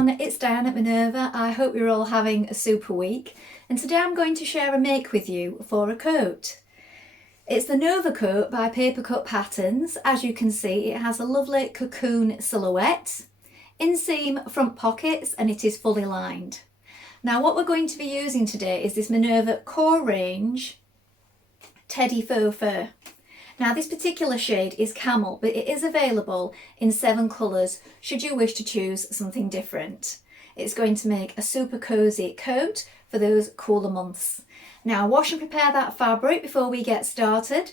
everyone, it's Diane at Minerva. I hope you're all having a super week, and today I'm going to share a make with you for a coat. It's the Nova Coat by Papercut Patterns. As you can see, it has a lovely cocoon silhouette, inseam front pockets, and it is fully lined. Now what we're going to be using today is this Minerva Core Range Teddy Faux Fur. Now this particular shade is camel, but it is available in 7 colours should you wish to choose something different. It's going to make a super cosy coat for those cooler months. Now wash and prepare that fabric before we get started.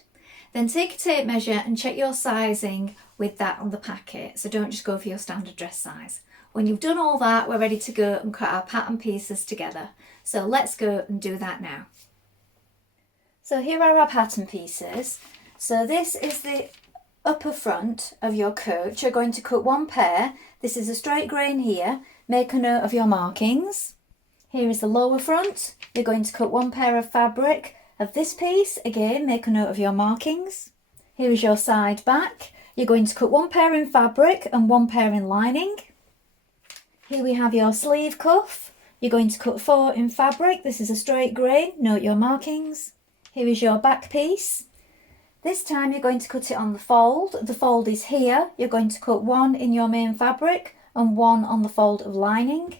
Then take a tape measure and check your sizing with that on the packet. So don't just go for your standard dress size. When you've done all that, we're ready to go and cut our pattern pieces together. So let's go and do that now. So here are our pattern pieces. So this is the upper front of your coat. You're going to cut 1 pair. This is a straight grain here. Make a note of your markings. Here is the lower front. You're going to cut 1 pair of fabric of this piece. Again, make a note of your markings. Here is your side back. You're going to cut 1 pair in fabric and 1 pair in lining. Here we have your sleeve cuff. You're going to cut 4 in fabric. This is a straight grain. Note your markings. Here is your back piece. This time you're going to cut it on the fold. The fold is here. You're going to cut 1 in your main fabric and 1 on the fold of lining.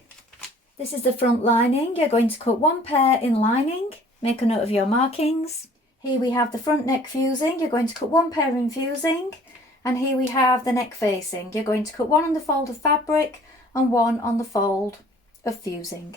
This is the front lining. You're going to cut 1 pair in lining. Make a note of your markings. Here we have the front neck fusing. You're going to cut 1 pair in fusing. And here we have the neck facing. You're going to cut 1 on the fold of fabric and 1 on the fold of fusing.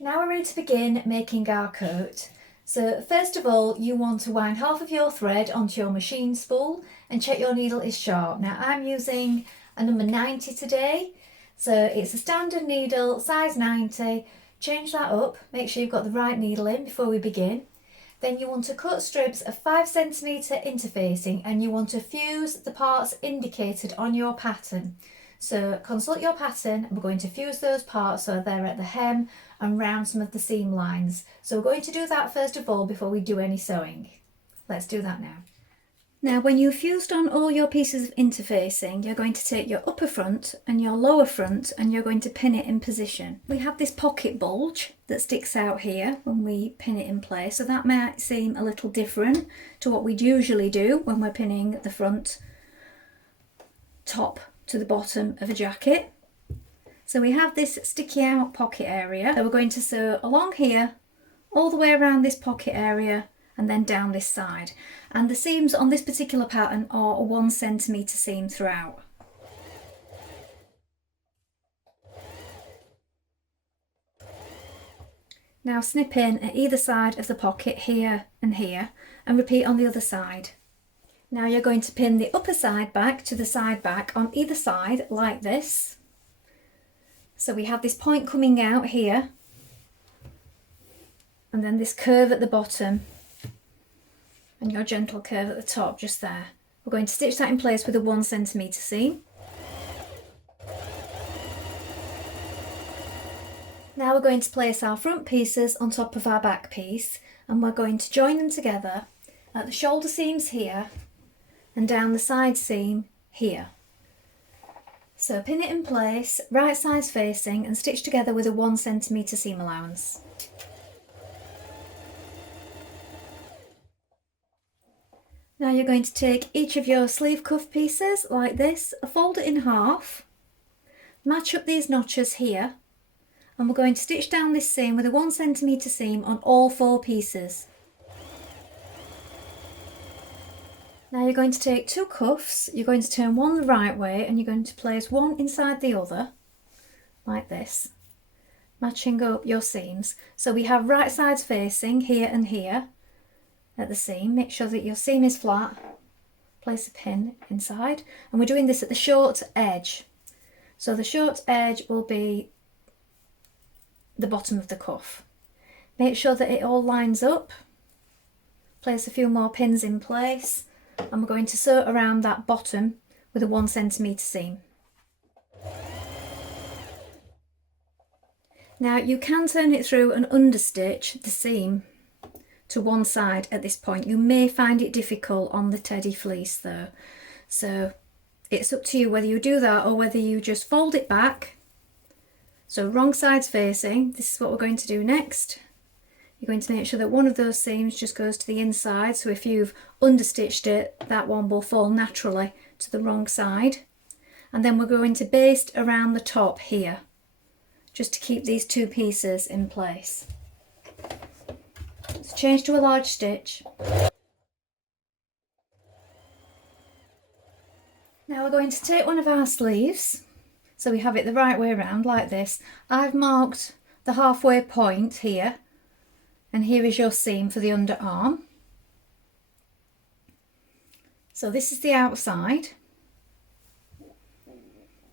Now we're ready to begin making our coat. So first of all, you want to wind half of your thread onto your machine spool and check your needle is sharp. Now I'm using a number 90 today, so it's a standard needle, size 90. Change that up, make sure you've got the right needle in before we begin. Then you want to cut strips of 5 cm interfacing and you want to fuse the parts indicated on your pattern. So consult your pattern and we're going to fuse those parts so they're at the hem and round some of the seam lines. So we're going to do that first of all before we do any sewing. Let's do that now. Now when you've fused on all your pieces of interfacing, you're going to take your upper front and your lower front and you're going to pin it in position. We have this pocket bulge that sticks out here when we pin it in place, so that might seem a little different to what we'd usually do when we're pinning the front top to the bottom of a jacket. So we have this sticky out pocket area that we're going to sew along here, all the way around this pocket area and then down this side. And the seams on this particular pattern are a 1 cm seam throughout. Now snip in at either side of the pocket here and repeat on the other side. Now you're going to pin the upper side back to the side back on either side like this. So we have this point coming out here and then this curve at the bottom and your gentle curve at the top just there. We're going to stitch that in place with a 1 cm seam. Now we're going to place our front pieces on top of our back piece and we're going to join them together at the shoulder seams here and down the side seam here. So pin it in place, right sides facing, and stitch together with a 1 cm seam allowance. Now you're going to take each of your sleeve cuff pieces like this, fold it in half, match up these notches here, and we're going to stitch down this seam with a 1 cm seam on all 4 pieces. Now you're going to take 2 cuffs, you're going to turn one the right way and you're going to place one inside the other, like this, matching up your seams. So we have right sides facing here and here at the seam. Make sure that your seam is flat, place a pin inside, and we're doing this at the short edge. So the short edge will be the bottom of the cuff. Make sure that it all lines up, place a few more pins in place, and we're going to sew around that bottom with a 1 cm seam. Now you can turn it through and understitch the seam to one side at this point. You may find it difficult on the teddy fleece though, so it's up to you whether you do that or whether you just fold it back So wrong sides facing, this is what we're going to do next. You're going to make sure that one of those seams just goes to the inside, so if you've understitched it, that one will fall naturally to the wrong side. And then we're going to baste around the top here, just to keep these two pieces in place. Let's change to a large stitch. Now we're going to take one of our sleeves, so we have it the right way around like this. I've marked the halfway point here, and here is your seam for the underarm. So this is the outside.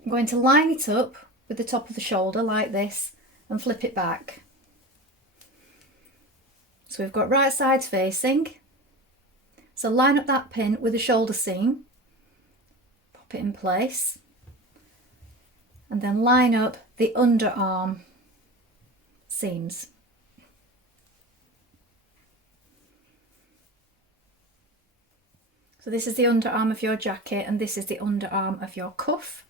I'm going to line it up with the top of the shoulder like this and flip it back. So we've got right sides facing. So line up that pin with the shoulder seam, pop it in place, and then line up the underarm seams. So this is the underarm of your jacket and this is the underarm of your cuff.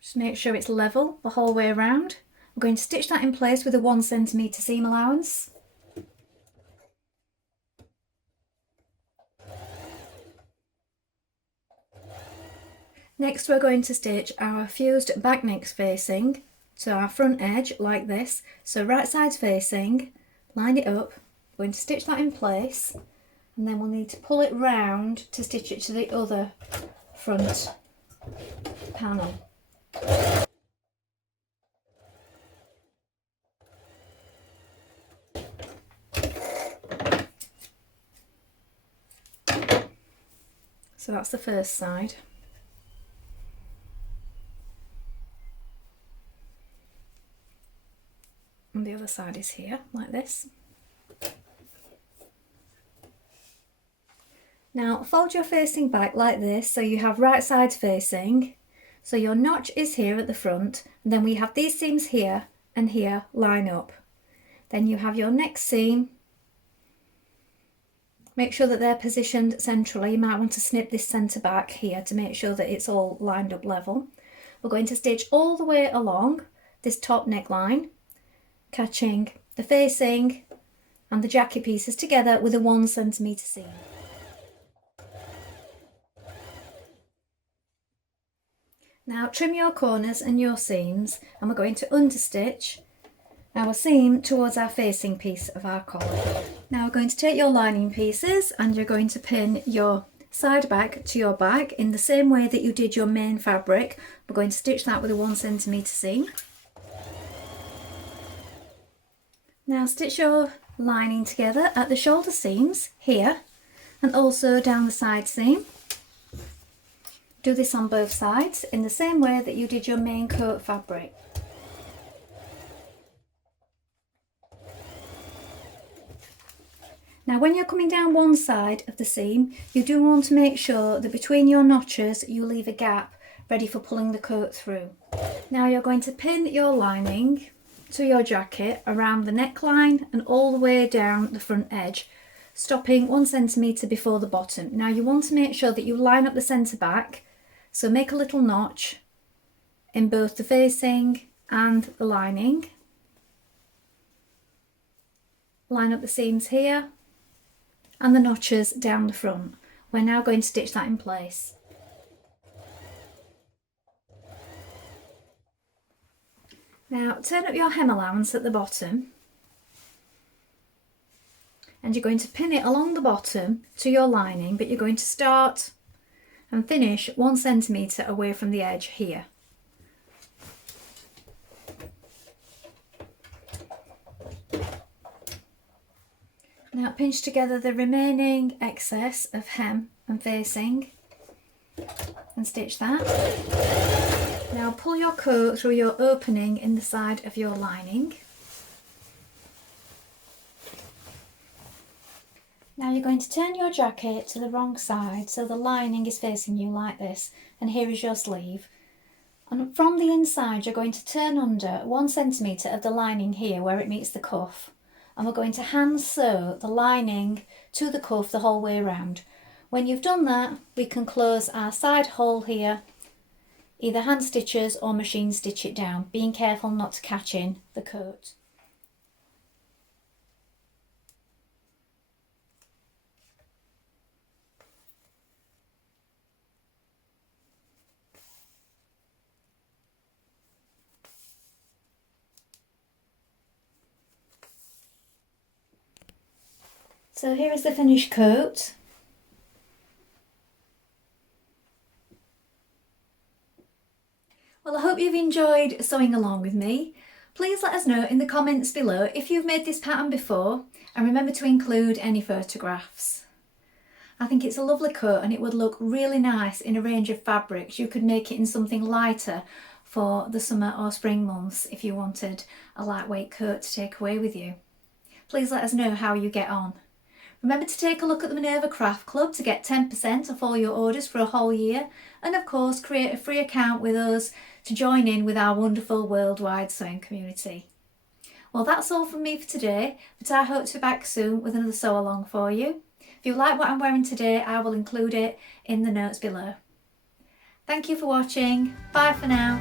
Just make sure it's level the whole way around. We're going to stitch that in place with a 1 cm seam allowance. Next we're going to stitch our fused back necks facing to our front edge like this. So right sides facing, line it up, we're going to stitch that in place, and then we'll need to pull it round to stitch it to the other front panel. So that's the first side. And the other side is here, like this. Now fold your facing back like this, so you have right sides facing. So your notch is here at the front, and then we have these seams here and here line up. Then you have your next seam. Make sure that they're positioned centrally. You might want to snip this centre back here to make sure that it's all lined up level. We're going to stitch all the way along this top neckline, catching the facing and the jacket pieces together with a 1 cm seam. Now trim your corners and your seams, and we're going to understitch our seam towards our facing piece of our collar. Now we're going to take your lining pieces and you're going to pin your side back to your back in the same way that you did your main fabric. We're going to stitch that with a 1 cm seam. Now stitch your lining together at the shoulder seams here and also down the side seam. Do this on both sides in the same way that you did your main coat fabric. Now when you're coming down one side of the seam, you do want to make sure that between your notches you leave a gap ready for pulling the coat through. Now you're going to pin your lining to your jacket around the neckline and all the way down the front edge, stopping 1 cm before the bottom. Now you want to make sure that you line up the centre back, so make a little notch in both the facing and the lining. Line up the seams here and the notches down the front. We're now going to stitch that in place. Now turn up your hem allowance at the bottom and you're going to pin it along the bottom to your lining, but you're going to start and finish 1 cm away from the edge here. Now pinch together the remaining excess of hem and facing and stitch that. Now pull your coat through your opening in the side of your lining. Now you're going to turn your jacket to the wrong side so the lining is facing you like this, and here is your sleeve. And from the inside you're going to turn under 1 cm of the lining here where it meets the cuff, and we're going to hand sew the lining to the cuff the whole way around. When you've done that, we can close our side hole here, either hand stitches or machine stitch it down, being careful not to catch in the coat. So here is the finished coat. Well, I hope you've enjoyed sewing along with me. Please let us know in the comments below if you've made this pattern before, and remember to include any photographs. I think it's a lovely coat and it would look really nice in a range of fabrics. You could make it in something lighter for the summer or spring months if you wanted a lightweight coat to take away with you. Please let us know how you get on. Remember to take a look at the Minerva Craft Club to get 10% off all your orders for a whole year, and of course create a free account with us to join in with our wonderful worldwide sewing community. Well, that's all from me for today, but I hope to be back soon with another sew along for you. If you like what I'm wearing today, I will include it in the notes below. Thank you for watching. Bye for now.